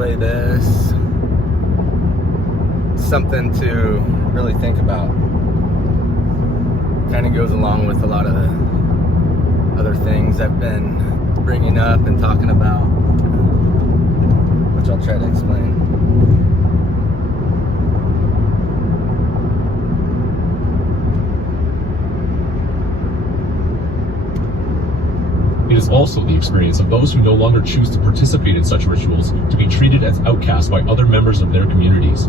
play this. Something to really think about. Kind of goes along with a lot of the other things I've been bringing up and talking about, which I'll try to explain. It is also the experience of those who no longer choose to participate in such rituals to be treated as outcasts by other members of their communities.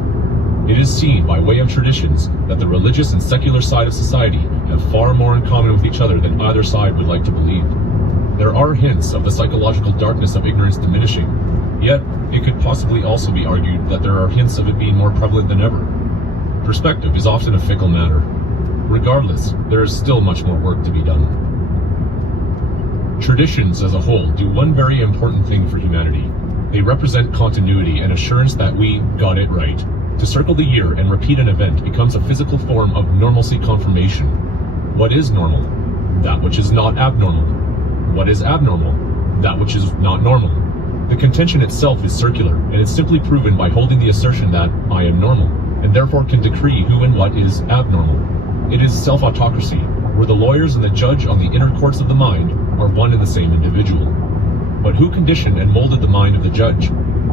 It is seen by way of traditions that the religious and secular side of society have far more in common with each other than either side would like to believe. There are hints of the psychological darkness of ignorance diminishing, yet it could possibly also be argued that there are hints of it being more prevalent than ever. Perspective is often a fickle matter. Regardless, there is still much more work to be done. Traditions as a whole do one very important thing for humanity. They represent continuity and assurance that we got it right. To circle the year and repeat an event becomes a physical form of normalcy confirmation. What is normal? That which is not abnormal. What is abnormal? That which is not normal. The contention itself is circular, and it's simply proven by holding the assertion that I am normal, and therefore can decree who and what is abnormal. It is self-autocracy, where the lawyers and the judge on the inner courts of the mind are one and the same individual. But who conditioned and molded the mind of the judge?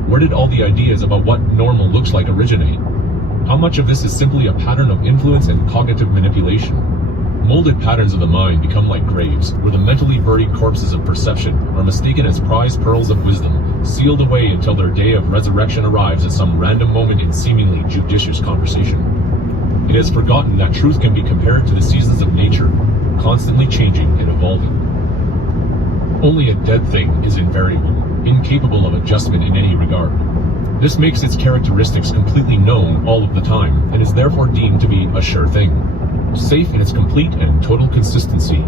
Where did all the ideas about what normal looks like originate? How much of this is simply a pattern of influence and cognitive manipulation? Molded patterns of the mind become like graves, where the mentally buried corpses of perception are mistaken as prized pearls of wisdom, sealed away until their day of resurrection arrives at some random moment in seemingly judicious conversation. It is forgotten that truth can be compared to the seasons of nature, constantly changing and evolving. Only a dead thing is invariable, incapable of adjustment in any regard. This makes its characteristics completely known all of the time, and is therefore deemed to be a sure thing, safe in its complete and total consistency.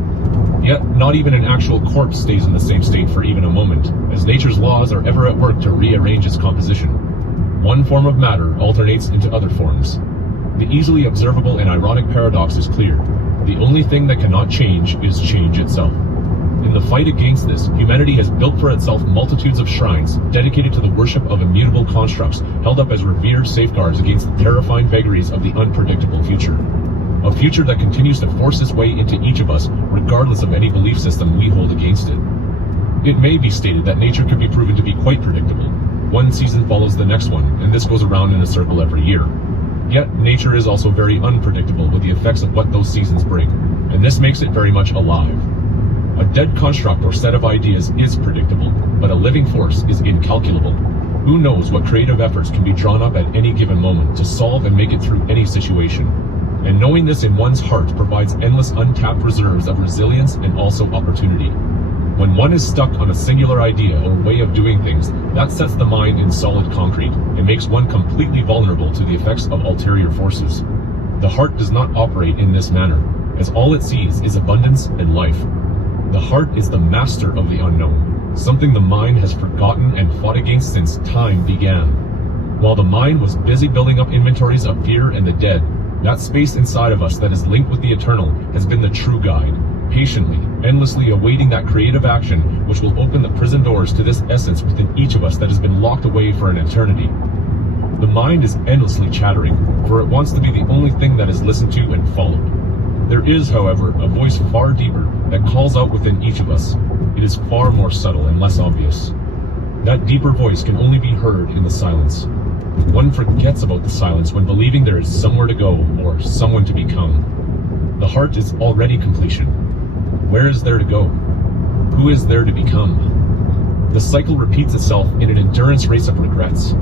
Yet, not even an actual corpse stays in the same state for even a moment, as nature's laws are ever at work to rearrange its composition. One form of matter alternates into other forms. The easily observable and ironic paradox is clear. The only thing that cannot change is change itself. In the fight against this, humanity has built for itself multitudes of shrines dedicated to the worship of immutable constructs held up as revered safeguards against the terrifying vagaries of the unpredictable future. A future that continues to force its way into each of us, regardless of any belief system we hold against it. It may be stated that nature could be proven to be quite predictable. One season follows the next one, and this goes around in a circle every year. Yet, nature is also very unpredictable with the effects of what those seasons bring, and this makes it very much alive. A dead construct or set of ideas is predictable, but a living force is incalculable. Who knows what creative efforts can be drawn up at any given moment to solve and make it through any situation. And knowing this in one's heart provides endless untapped reserves of resilience and also opportunity. When one is stuck on a singular idea or way of doing things, that sets the mind in solid concrete and makes one completely vulnerable to the effects of ulterior forces. The heart does not operate in this manner, as all it sees is abundance and life. The heart is the master of the unknown, something the mind has forgotten and fought against since time began. While the mind was busy building up inventories of fear and the dead, that space inside of us that is linked with the eternal has been the true guide, patiently, endlessly awaiting that creative action which will open the prison doors to this essence within each of us that has been locked away for an eternity. The mind is endlessly chattering, for it wants to be the only thing that is listened to and followed. There is, however, a voice far deeper that calls out within each of us. It is far more subtle and less obvious. That deeper voice can only be heard in the silence. One forgets about the silence when believing there is somewhere to go or someone to become. The heart is already completion. Where is there to go? Who is there to become? The cycle repeats itself in an endurance race of regrets.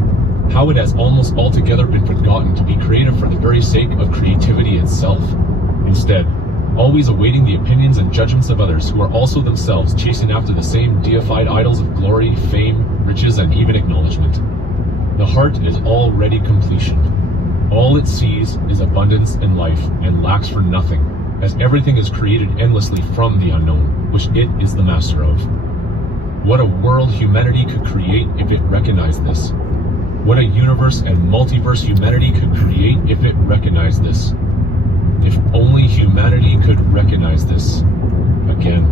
How it has almost altogether been forgotten to be creative for the very sake of creativity itself. Instead, always awaiting the opinions and judgments of others who are also themselves chasing after the same deified idols of glory, fame, riches, and even acknowledgement. The heart is already completion. All it sees is abundance and life, and lacks for nothing, as everything is created endlessly from the unknown, which it is the master of. What a world humanity could create if it recognized this. What a universe and multiverse humanity could create if it recognized this. If only humanity could recognize this again.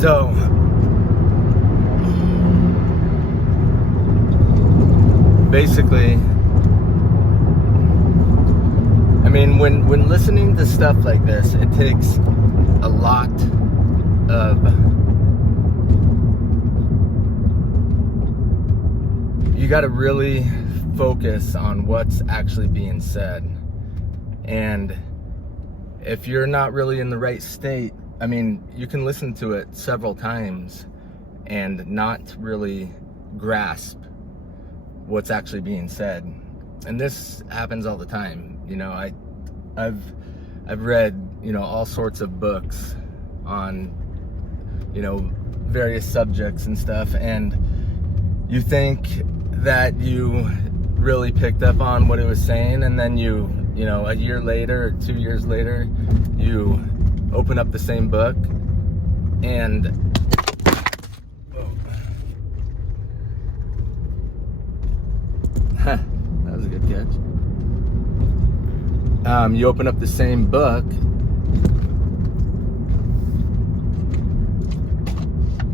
So basically, I mean, when listening to stuff like this, it takes a lot of, you got to really focus on what's actually being said. And if you're not really in the right state, I mean, you can listen to it several times and not really grasp what's actually being said. And this happens all the time. You know, I've read, you know, all sorts of books on, you know, various subjects and stuff, and you think that you really picked up on what it was saying, and then you know, a year later or 2 years later, you open up the same book and that was a good catch. You open up the same book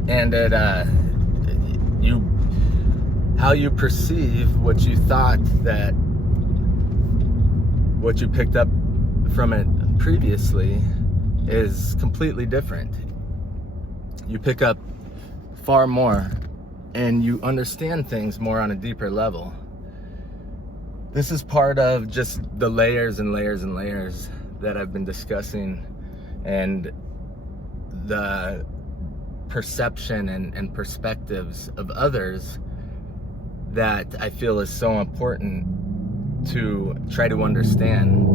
and it how you perceive what you thought, that what you picked up from it previously is completely different. You pick up far more and you understand things more on a deeper level. This is part of just the layers and layers and layers that I've been discussing, and the perception and perspectives of others that I feel is so important to try to understand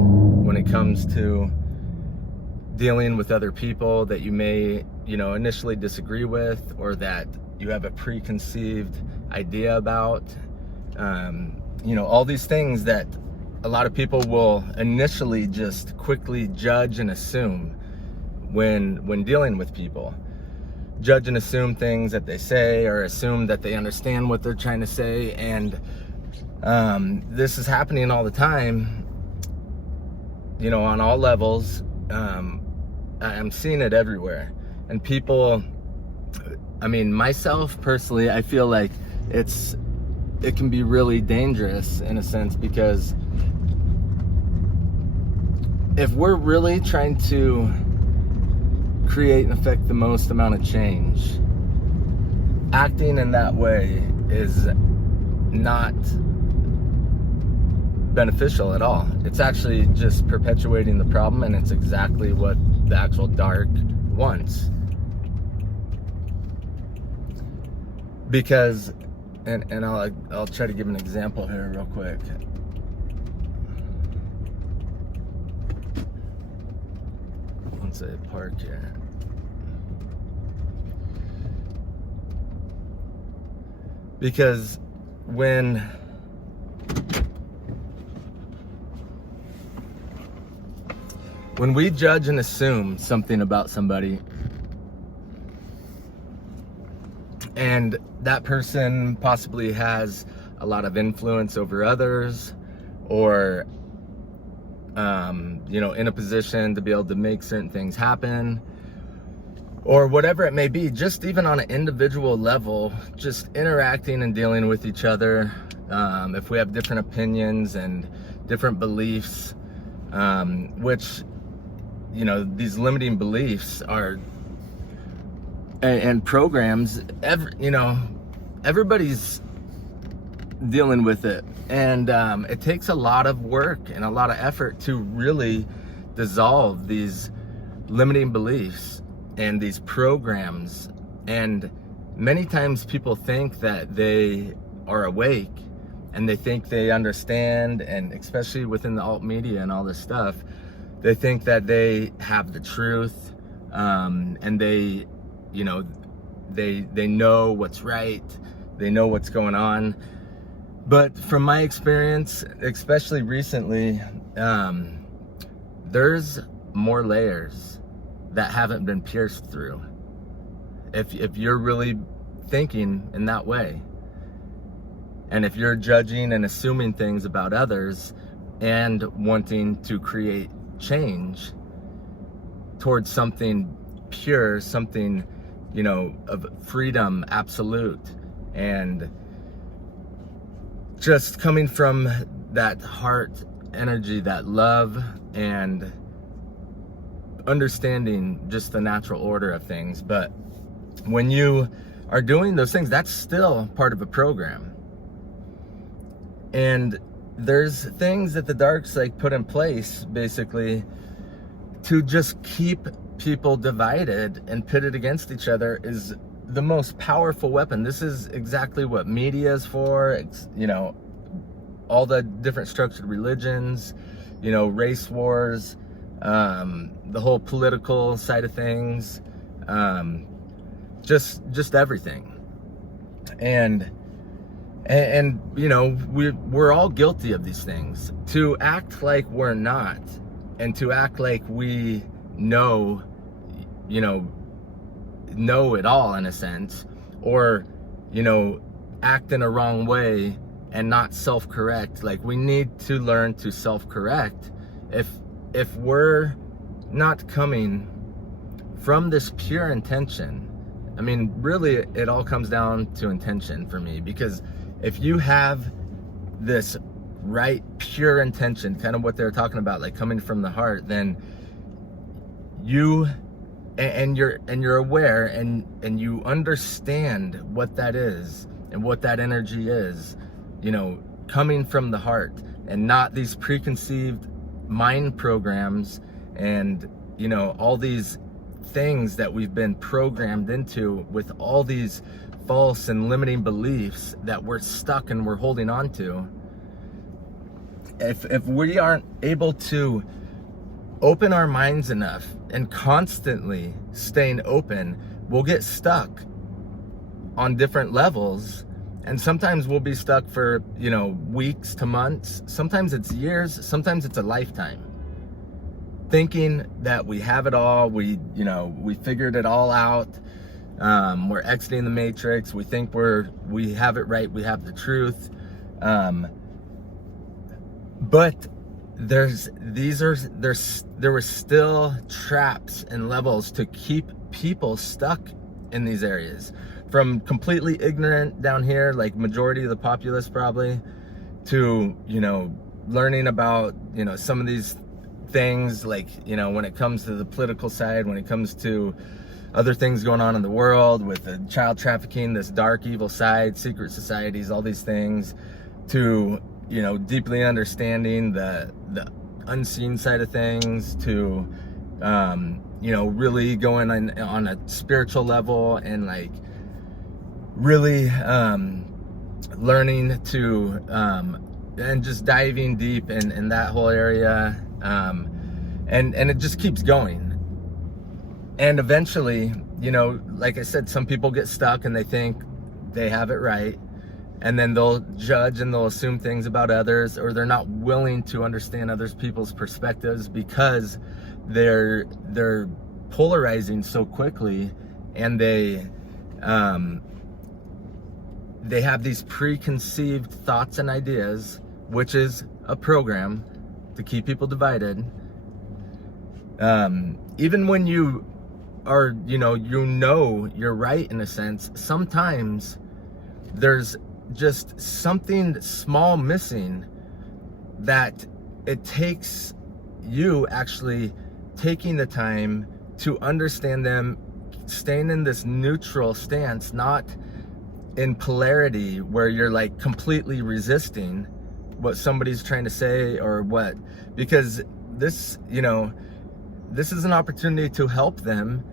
when it comes to dealing with other people that you may, you know, initially disagree with, or that you have a preconceived idea about. You know, all these things that a lot of people will initially just quickly judge and assume when dealing with people. Judge and assume things that they say, or assume that they understand what they're trying to say. And this is happening all the time, you know, on all levels. I'm seeing it everywhere. And people, I mean, myself personally, I feel like it can be really dangerous in a sense, because if we're really trying to create and affect the most amount of change, acting in that way is not beneficial at all. It's actually just perpetuating the problem, and it's exactly what the actual dark wants. Because, and I'll try to give an example here real quick. Once I park here. Because when we judge and assume something about somebody, and that person possibly has a lot of influence over others, or you know, in a position to be able to make certain things happen, or whatever it may be, just even on an individual level, just interacting and dealing with each other, if we have different opinions and different beliefs, which, you know, these limiting beliefs are, and programs, you know, everybody's dealing with it. And it takes a lot of work and a lot of effort to really dissolve these limiting beliefs and these programs. And many times people think that they are awake and they think they understand, and especially within the alt media and all this stuff, they think that they have the truth, and they, you know, they know what's right, they know what's going on. But from my experience, especially recently, there's more layers that haven't been pierced through. If you're really thinking in that way, and if you're judging and assuming things about others and wanting to create change towards something pure, something, you know, of freedom absolute, and just coming from that heart energy, that love, and understanding just the natural order of things. But when you are doing those things, that's still part of a program. And there's things that the darks like put in place basically to just keep people divided and pitted against each other is the most powerful weapon. This is exactly what media is for. It's, you know, all the different structured religions, you know, race wars, the whole political side of things, just everything. And you know, we're all guilty of these things. To act like we're not, and to act like we know, you know it all in a sense, or, you know, act in a wrong way and not self-correct. Like, we need to learn to self-correct. If we're not coming from this pure intention, I mean, really, it all comes down to intention for me, because if you have this right pure intention, kind of what they're talking about, like coming from the heart, then you're aware, and you understand what that is and what that energy is, you know, coming from the heart, and not these preconceived mind programs and, you know, all these things that we've been programmed into with all these false and limiting beliefs that we're stuck and we're holding on to. If we aren't able to open our minds enough and constantly staying open, we'll get stuck on different levels. And sometimes we'll be stuck for, you know, weeks to months. Sometimes it's years. Sometimes it's a lifetime. Thinking that we have it all. We figured it all out. We're exiting the matrix. We think we have it right. We have the truth. But there were still traps and levels to keep people stuck in these areas, from completely ignorant down here, like majority of the populace probably, to, you know, learning about, you know, some of these things, like, you know, when it comes to the political side, when it comes to other things going on in the world with the child trafficking, this dark evil side, secret societies, all these things, to, you know, deeply understanding the unseen side of things, to you know, really going on a spiritual level, and like really learning to and just diving deep in that whole area, and it just keeps going. And eventually, you know, like I said, some people get stuck and they think they have it right, and then they'll judge and they'll assume things about others, or they're not willing to understand other people's perspectives because they're polarizing so quickly, and they have these preconceived thoughts and ideas, which is a program to keep people divided. Even when you are, you know, you're right in a sense, sometimes there's just something small missing, that it takes you actually taking the time to understand them, staying in this neutral stance, not in polarity where you're like completely resisting what somebody's trying to say or what, because this, you know, this is an opportunity to help them,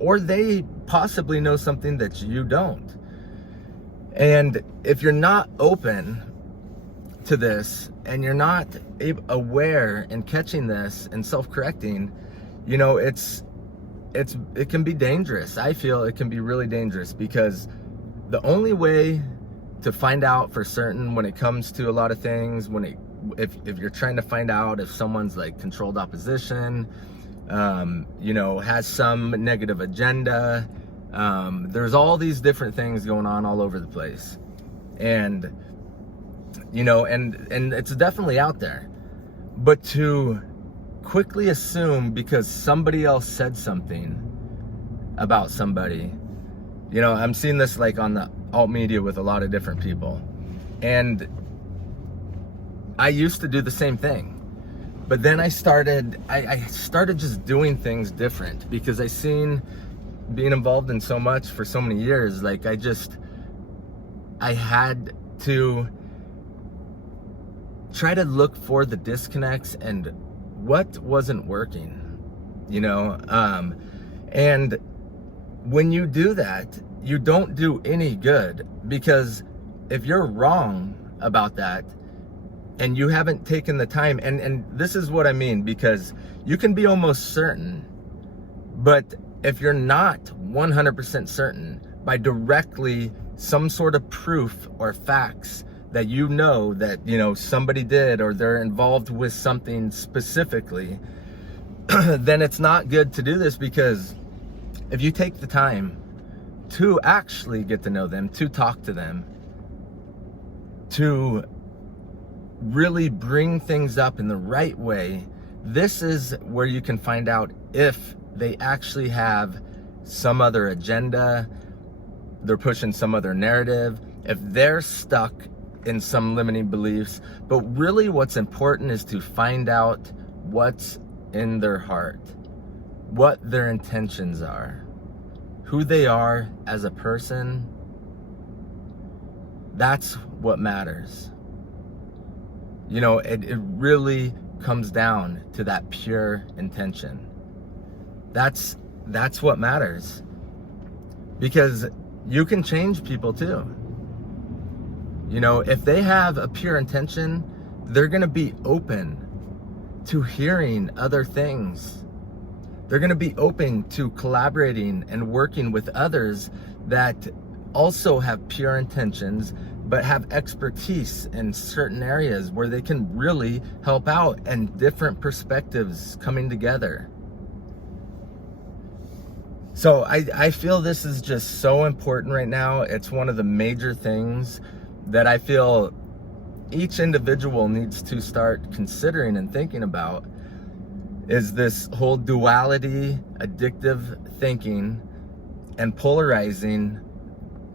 or they possibly know something that you don't. And if you're not open to this, and you're not aware and catching this and self-correcting, you know, it can be dangerous. I feel it can be really dangerous, because the only way to find out for certain when it comes to a lot of things, if you're trying to find out if someone's like controlled opposition, you know, has some negative agenda, there's all these different things going on all over the place, and you know, and it's definitely out there. But to quickly assume because somebody else said something about somebody. You know, I'm seeing this like on the alt media with a lot of different people. And I used to do the same thing. But then I started just doing things different because I seen being involved in so much for so many years, like I had to try to look for the disconnects and what wasn't working, you know? And when you do that, you don't do any good, because if you're wrong about that and you haven't taken the time, and this is what I mean, because you can be almost certain, but if you're not 100% certain by directly some sort of proof or facts that you know that, you know, somebody did or they're involved with something specifically, then it's not good to do this. Because if you take the time to actually get to know them, to talk to them, to really bring things up in the right way, this is where you can find out if they actually have some other agenda, they're pushing some other narrative, if they're stuck in some limiting beliefs. But really what's important is to find out what's in their heart, what their intentions are, who they are as a person. That's what matters. You know, it really comes down to that pure intention. That's what matters. Because you can change people too. You know, if they have a pure intention, they're gonna be open to hearing other things. They're gonna be open to collaborating and working with others that also have pure intentions, but have expertise in certain areas where they can really help out, and different perspectives coming together. So I feel this is just so important right now. It's one of the major things that I feel each individual needs to start considering and thinking about, is this whole duality, addictive thinking, and polarizing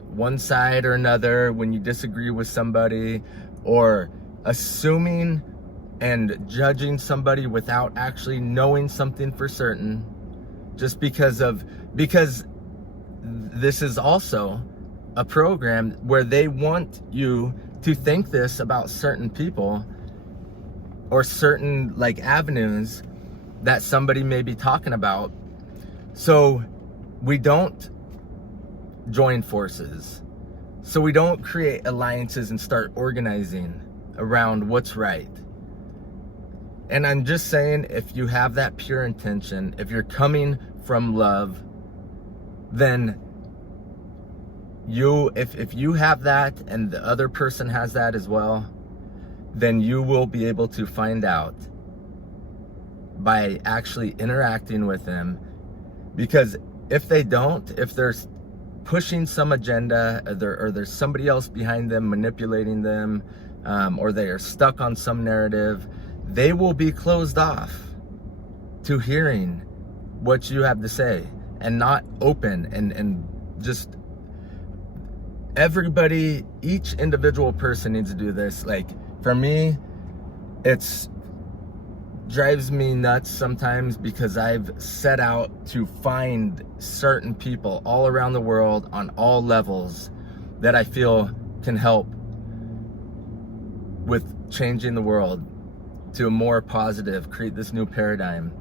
one side or another when you disagree with somebody, or assuming and judging somebody without actually knowing something for certain, just because this is also a program where they want you to think this about certain people or certain like avenues that somebody may be talking about. So we don't join forces. So we don't create alliances and start organizing around what's right. And I'm just saying, if you have that pure intention, if you're coming from love, then if you have that and the other person has that as well, then you will be able to find out by actually interacting with them. Because if they don't, if they're pushing some agenda, or there's somebody else behind them manipulating them, or they are stuck on some narrative, they will be closed off to hearing what you have to say, and not open, and just everybody, each individual person needs to do this. Like for me, it's drives me nuts sometimes, because I've set out to find certain people all around the world on all levels that I feel can help with changing the world to a more positive, create this new paradigm,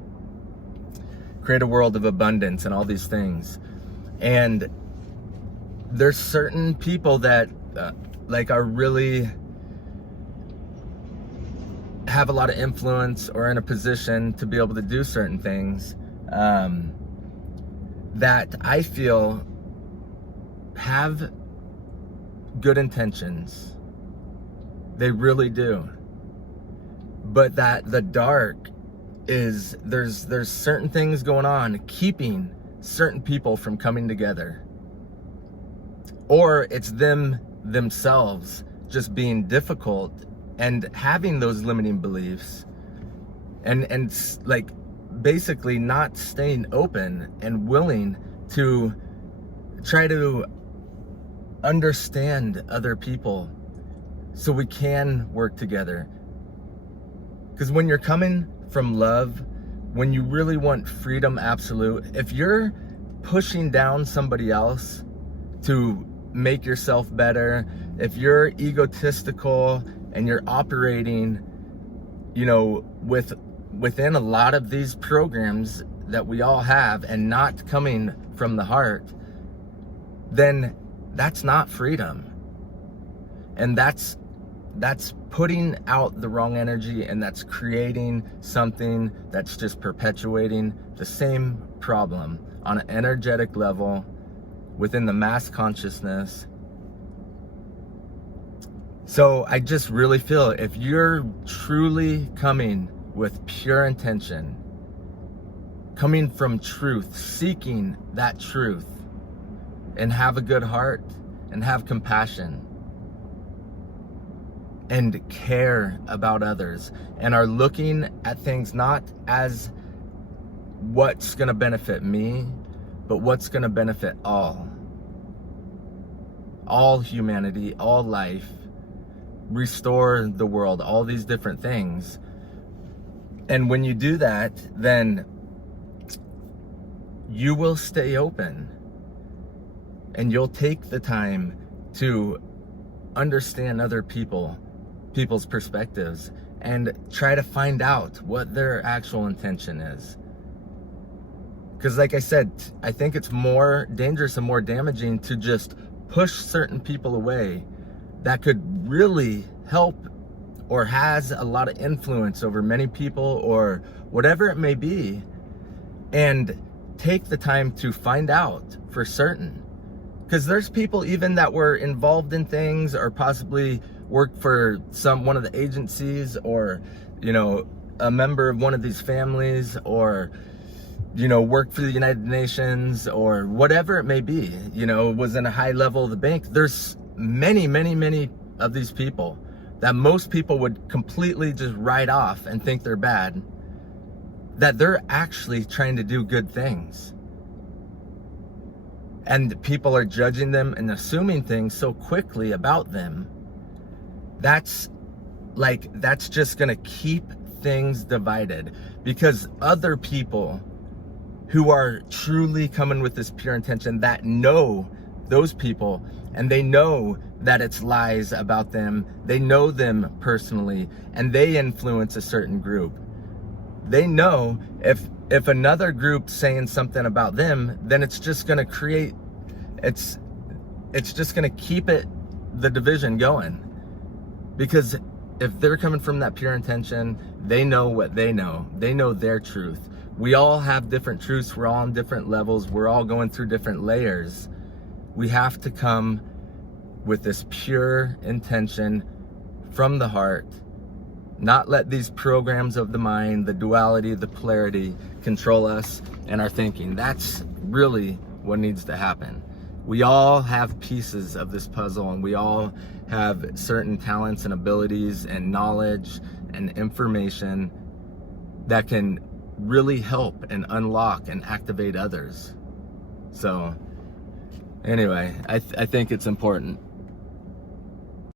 create a world of abundance and all these things. And there's certain people that are really have a lot of influence or in a position to be able to do certain things that I feel have good intentions. They really do. But that the dark is, there's certain things going on keeping certain people from coming together. Or it's themselves just being difficult and having those limiting beliefs, and like basically not staying open and willing to try to understand other people so we can work together. Because when you're coming from love, when you really want freedom absolute, if you're pushing down somebody else to make yourself better, if you're egotistical and you're operating, you know, within a lot of these programs that we all have and not coming from the heart, then that's not freedom. And that's putting out the wrong energy, and that's creating something that's just perpetuating the same problem on an energetic level within the mass consciousness. So I just really feel if you're truly coming with pure intention, coming from truth, seeking that truth, and have a good heart and have compassion and care about others, and are looking at things not as what's going to benefit me, but what's going to benefit all humanity, all life, restore the world, all these different things. And when you do that, then you will stay open, and you'll take the time to understand other people's perspectives and try to find out what their actual intention is. Because like I said, I think it's more dangerous and more damaging to just push certain people away that could really help or has a lot of influence over many people or whatever it may be, and take the time to find out for certain. Because there's people even that were involved in things or possibly worked for one of the agencies, or, you know, a member of one of these families, or, you know, worked for the United Nations, or whatever it may be, you know, was in a high level of the bank. There's many, many, many of these people that most people would completely just write off and think they're bad, that they're actually trying to do good things. And people are judging them and assuming things so quickly about them. That's just gonna keep things divided, because other people who are truly coming with this pure intention, that know those people, and they know that it's lies about them, they know them personally, and they influence a certain group. They know if another group's saying something about them, then it's just gonna create, it's just gonna keep the division going. Because if they're coming from that pure intention, they know what they know. They know their truth. We all have different truths. We're all on different levels. We're all going through different layers. We have to come with this pure intention from the heart. Not let these programs of the mind, the duality, the polarity control us and our thinking. That's really what needs to happen. We all have pieces of this puzzle, and we all have certain talents and abilities and knowledge and information that can really help and unlock and activate others. So anyway, I think it's important.